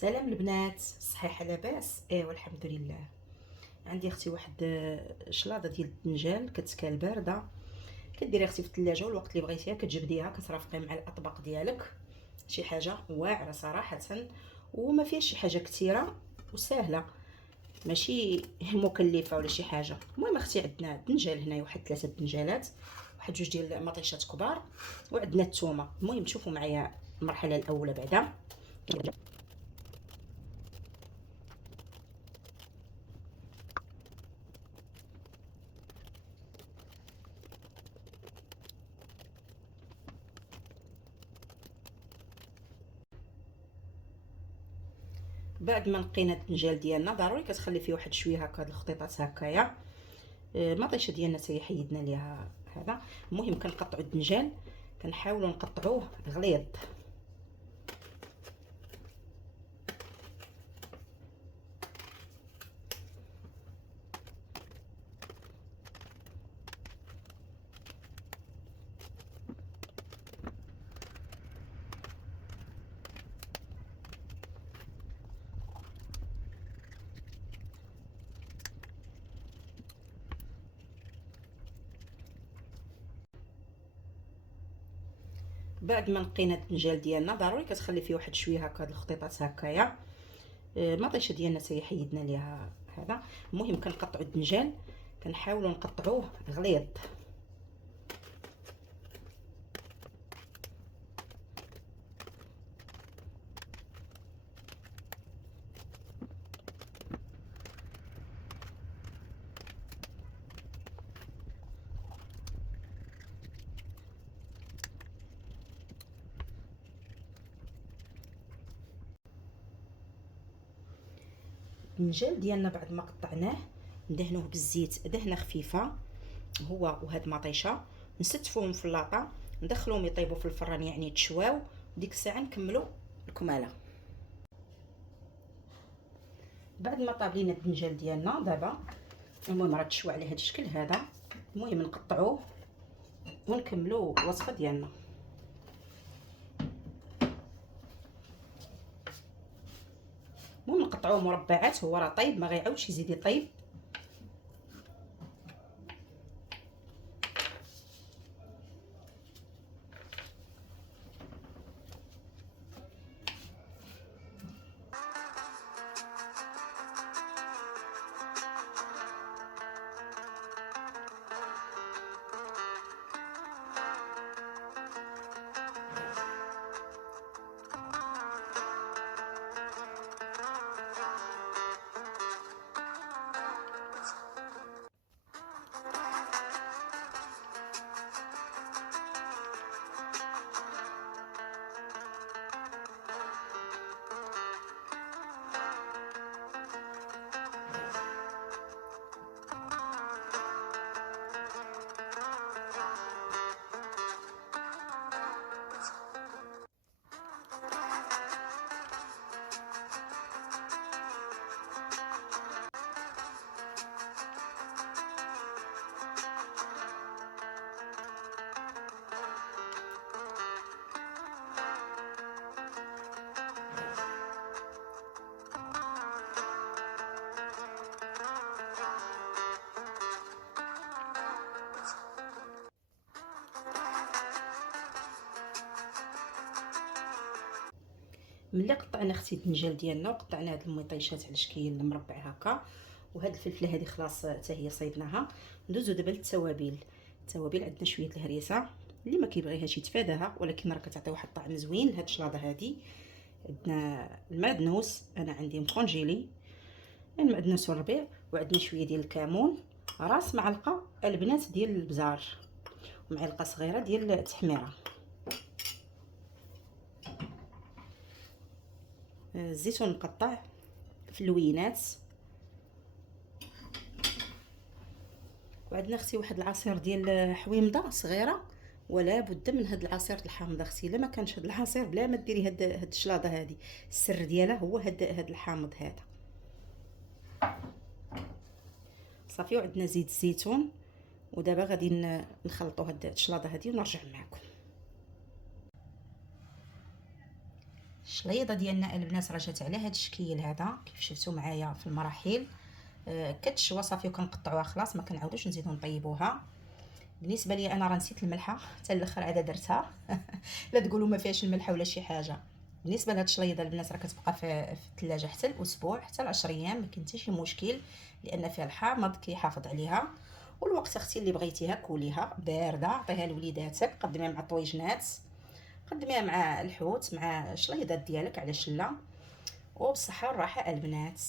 سلام البنات، صحيحه لاباس؟ ايوا الحمد لله. عندي اختي واحد شلاضه ديال الدنجال كتكال بارده. كديري اختي في الثلاجه، والوقت اللي بغيتيها كتجبديها كترافقي مع الاطباق ديالك. شي حاجه واعره صراحه، وما فيهاش شي حاجه كثيره وسهله، ماشي مكلفه ولا شي حاجه. المهم اختي عندنا الدنجال هنايا، واحد 3 دنجالات، واحد جوج ديال المطيشات كبار، وعندنا الثومه. المهم تشوفوا معايا المرحله الاولى بعدا. بعد ما نقينا الدنجال ديالنا ضروري كتخلي فيه واحد شويه هكا د الخطيطات هكايا. المطيشه ديالنا حتى حيدنا ليها هذا. المهم كنقطعوا الدنجال، كنحاولوا نقطعوه غليظ. بعد ما نقينا الدنجال ديالنا ضروري كتخلي فيه واحد شويه هكا د الخطيطات هكايا. المطيشه ديالنا حتى حيدنا ليها هذا. المهم كنقطعوا الدنجال، كنحاولوا نقطعوه غليظ. الدنجال ديالنا بعد ما قطعناه ندهنوه بالزيت دهنه خفيفه، هو وهاد المطيشه نستفوهم في اللاطه، ندخلوهم يطيبوا في الفران يعني يتشواو. ديك الساعه نكملوا الكماله. بعد ما طاب لينا الدنجال ديالنا دابا، المهم راه تشوى على هذا الشكل هذا. المهم نقطعوه ونكملوا الوصفه ديالنا. المهم نقطعوه مربعات، هو راه طيب ما غيعاودش يزيد يطيب. ملي قطعنا اختي الدنجال ديالنا وقطعنا هاد المطيشات على شكل مربع هكا، وهاد الفلفله هذه خلاص حتى هي صيبناها. ندوزو دابا للتوابل. التوابل عندنا شويه الهريسه، اللي ما كيبغيهاش يتفاداها، ولكن راه كتعطي واحد الطعم زوين لهاد الشلاضه هذه. عندنا المعدنوس، انا عندي مكونجيلي المعدنوس والربيع، وعندنا شويه ديال الكمون، راس معلقه البنات ديال البزار، ومعلقه صغيره ديال التحميره. الزيتون مقطع في اللوينات، وعندنا اختي واحد العصير ديال حويمضه صغيره. ولا بد من هاد العصير الحامض اختي، الا ما كانش هاد العصير بلا ما ديري هاد الشلاضه هادي. السر ديالها هو هاد الحامض هذا. صافي، وعندنا زيت الزيتون. ودابا غادي نخلطوا هاد الشلاضه هادي ونرجع معكم. الشليضه ديالنا البنات راه جات على هذا الشكل هذا كيف شفتوا معايا في المراحل. كتشوى صافي وكنقطعوها خلاص، ما كنعاودوش نزيدو نطيبوها. بالنسبه لي انا راه نسيت الملحه حتى الاخر عاد درتها لا تقولوا ما فيهاش الملحه ولا شي حاجه. بالنسبه لهاد الشليضه البنات راه كتبقى في الثلاجه حتى الاسبوع حتى 10 ايام، ما كاين حتى شي مشكل، لان فيها الحامض كيحافظ عليها. والوقت اختي اللي بغيتيها كوليها بارده، عطيها لوليداتك، قدميها مع الطويجنات، قدميها مع الحوت، مع الشليضات ديالك على شله، وبالصحه والراحه البنات.